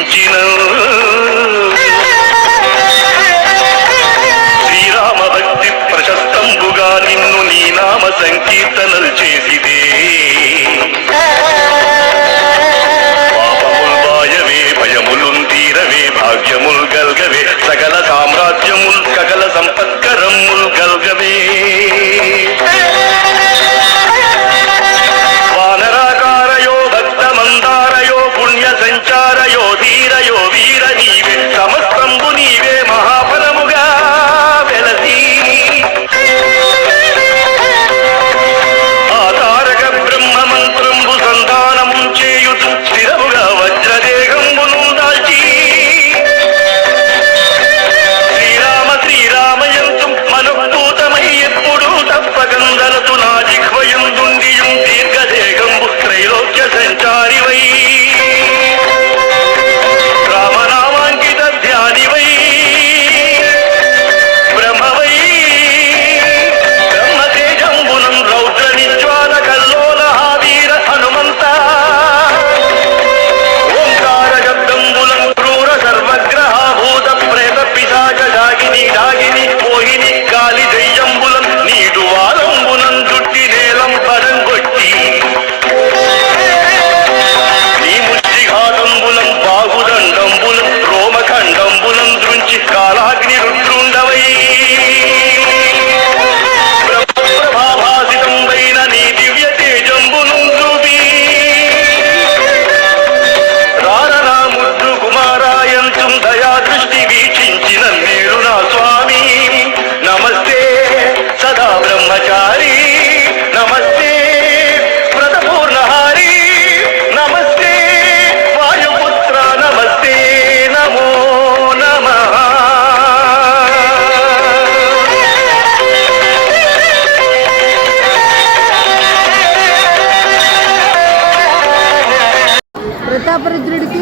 మన్నించిన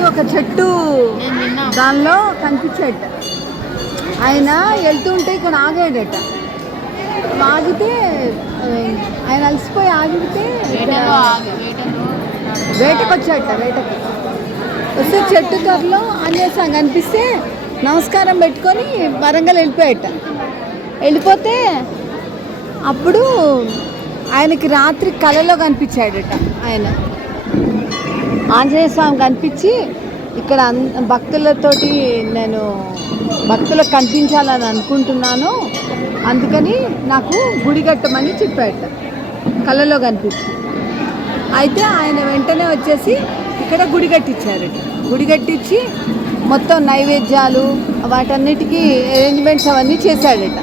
ఒక చెట్టు దానిలో కనిపించేట. ఆయన వెళ్తుంటే ఇక్కడ ఆగాడట. ఆగితే ఆయన అలసిపోయి ఆగితే వేటకు వచ్చాట వేటకు. వస్తే చెట్టు త్వరలో ఆంజనేయ కనిపిస్తే నమస్కారం పెట్టుకొని వరంగల్ వెళ్ళిపోయాట. వెళ్ళిపోతే అప్పుడు ఆయనకి రాత్రి కలలో కనిపించాడట ఆయన. ఆంజనేయ స్వామి కనిపించి ఇక్కడ అన్- భక్తులతోటి నేను భక్తులకు కనిపించాలని అనుకుంటున్నాను. అందుకని నాకు గుడి కట్టమని చెప్పాడట కళ్ళలో కనిపించి. అయితే ఆయన వెంటనే వచ్చేసి ఇక్కడ గుడి కట్టించారట గుడి కట్టించి మొత్తం నైవేద్యాలు వాటన్నిటికీ అరేంజ్మెంట్స్ అవన్నీ చేశాడట.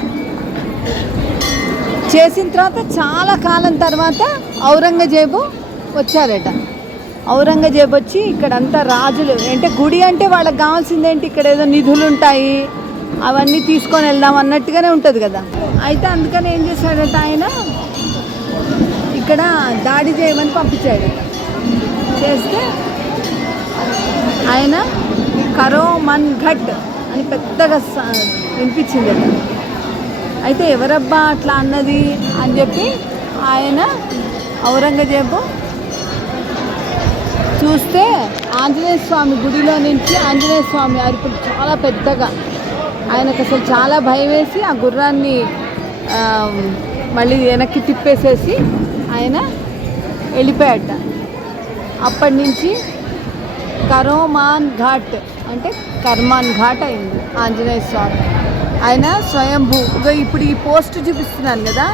చేసిన తర్వాత చాలా కాలం తర్వాత ఔరంగజేబు వచ్చారట ఔరంగజేబు వచ్చి ఇక్కడ అంతా రాజులు. అంటే గుడి అంటే వాళ్ళకి కావాల్సింది ఏంటి? ఇక్కడ ఏదో నిధులు ఉంటాయి. అవన్నీ తీసుకొని వెళ్దాం అన్నట్టుగానే ఉంటుంది కదా. అయితే అందుకని ఏం చేశాడట ఆయన? ఇక్కడ దాడి చేయమని పంపించాడు. చేస్తే ఆయన కరో మన్ ఘట్ అని పెద్దగా స- వినిపించింది. అయితే ఎవరబ్బా అట్లా అన్నది అని చెప్పి ఆయన ఔరంగజేబు చూస్తే ఆంజనేయ స్వామి గుడిలో నుంచి ఆంజనేయ స్వామి అరుపులు చాలా పెద్దగా. ఆయనకు అసలు చాలా భయం వేసి ఆ గుర్రాన్ని మళ్ళీ వెనక్కి తిప్పేసేసి ఆయన వెళ్ళిపోయాట. అప్పటి నుంచి కరోమాన్ ఘాట్ అంటే కర్మాన్ ఘాట్ అయింది ఆంజనేయ స్వామి. ఆయన స్వయంభూ. ఇగో ఇప్పుడు ఈ పోస్ట్ చూపిస్తున్నాను కదా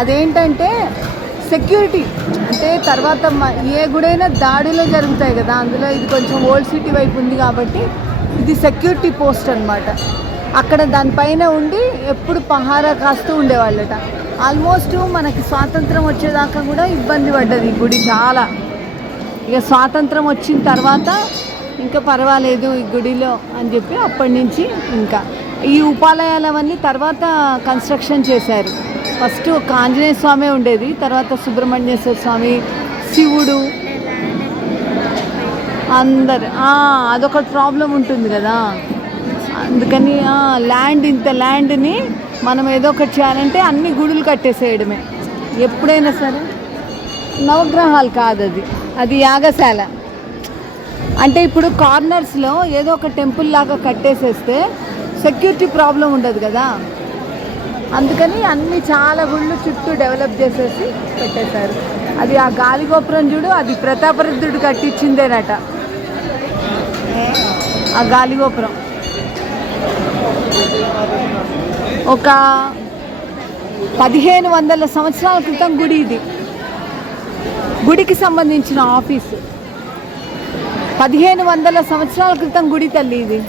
అదేంటంటే సెక్యూరిటీ. అంటే తర్వాత ఏ గుడైనా దాడులే జరుగుతాయి కదా అందులో ఇది కొంచెం ఓల్డ్ సిటీ వైపు ఉంది కాబట్టి ఇది సెక్యూరిటీ పోస్ట్ అనమాట అక్కడ దానిపైన ఉండి ఎప్పుడు పహారా కాస్తూ ఉండేవాళ్ళట. ఆల్మోస్ట్ మనకి స్వాతంత్రం వచ్చేదాకా కూడా ఇబ్బంది పడ్డది ఈ గుడి చాలా. ఇక స్వాతంత్రం వచ్చిన తర్వాత ఇంకా పర్వాలేదు ఈ గుడిలో అని చెప్పి అప్పటి నుంచి ఇంకా. ఈ ఉపాలయాలు అవన్నీ తర్వాత కన్స్ట్రక్షన్ చేశారు. ఫస్ట్ ఒక ఆంజనేయ స్వామి ఉండేది తర్వాత సుబ్రహ్మణ్యేశ్వర స్వామి శివుడు అందరు. అదొక ప్రాబ్లం ఉంటుంది కదా. అందుకని ల్యాండ్ ఇంత ల్యాండ్ని మనం ఏదో ఒకటి చేయాలంటే అన్ని గుడులు కట్టేసేయడమే. ఎప్పుడైనా సరే. నవగ్రహాలు కాదు అది అది యాగశాల. అంటే ఇప్పుడు కార్నర్స్లో ఏదో ఒక టెంపుల్ లాగా కట్టేసేస్తే సెక్యూరిటీ ప్రాబ్లం ఉండదు కదా. అందుకని అన్ని చాలా గుళ్ళు చుట్టూ డెవలప్ చేసేసి పెట్టేశారు. అది ఆ గాలిగోపురం చూడు అది ప్రతాపరుద్రుడు కట్టించిందేనట. ఆ గాలిగోపురం ఒక పదిహేను వందల సంవత్సరాల క్రితం గుడి ఇది. గుడికి సంబంధించిన ఆఫీసు. పదిహేను వందల సంవత్సరాల క్రితం గుడి తల్లి ఇది.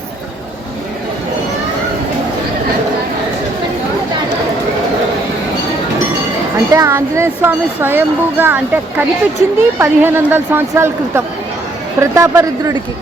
అంటే ఆంజనేయ స్వామి స్వయంభూగా అంటే కనిపించింది పదిహేను వందల సంవత్సరాల క్రితం ప్రతాపరుద్రుడికి.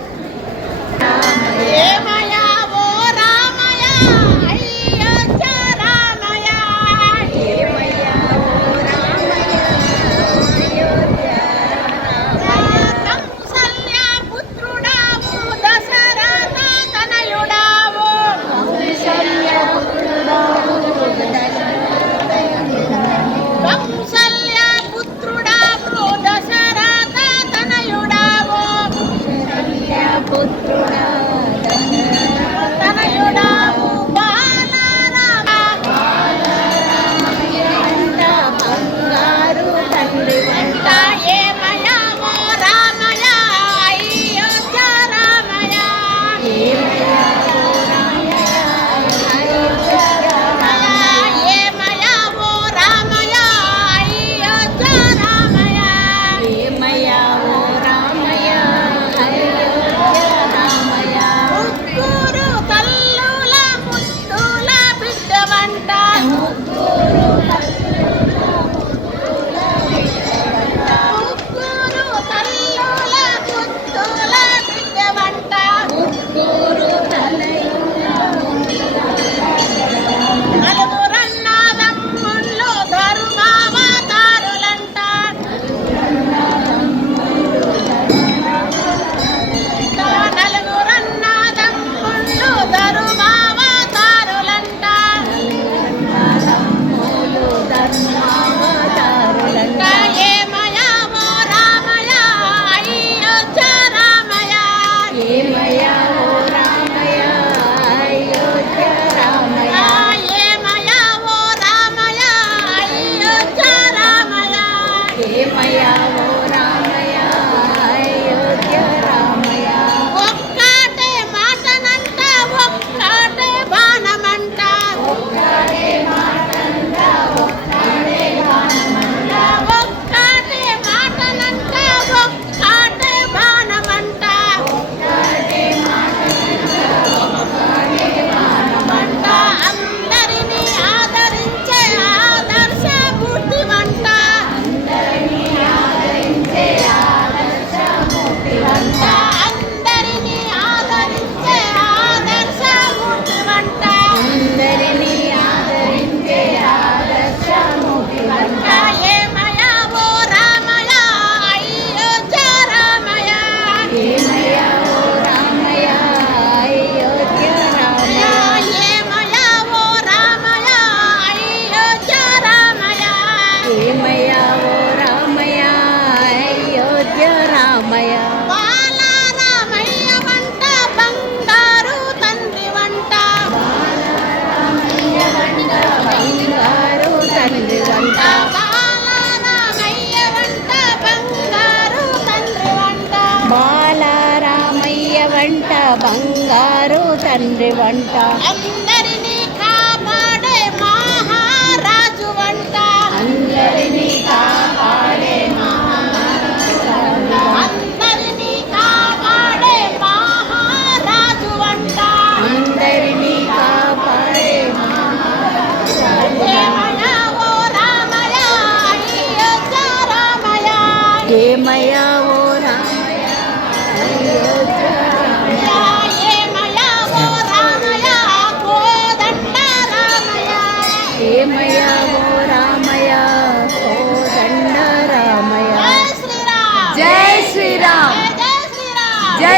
ಗಂಟ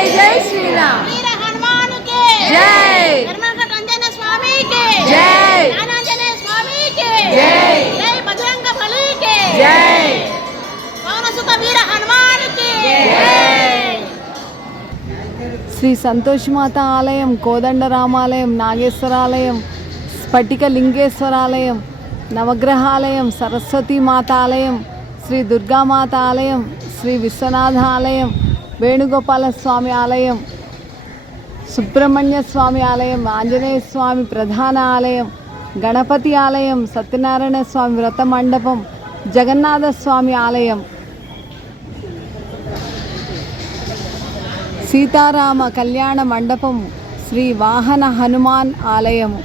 జై జై శ్రీరామ్. జై. శ్రీ సంతోషమాత ఆలయం కోదండరామాలయం నాగేశ్వరాలయం స్ఫటిక లింగేశ్వరాలయం నవగ్రహాలయం సరస్వతీ మాత ఆలయం శ్రీ దుర్గామాత ఆలయం శ్రీ విశ్వనాథ ఆలయం వేణుగోపాల స్వామి ఆలయం సుబ్రహ్మణ్య స్వామి ఆలయం ఆంజనేయ స్వామి ప్రధాన ఆలయం గణపతి ఆలయం సత్యనారాయణ స్వామి వ్రత మండపం జగన్నాథ స్వామి ఆలయం సీతారామ కళ్యాణ మండపం శ్రీ వాహన హనుమాన్ ఆలయము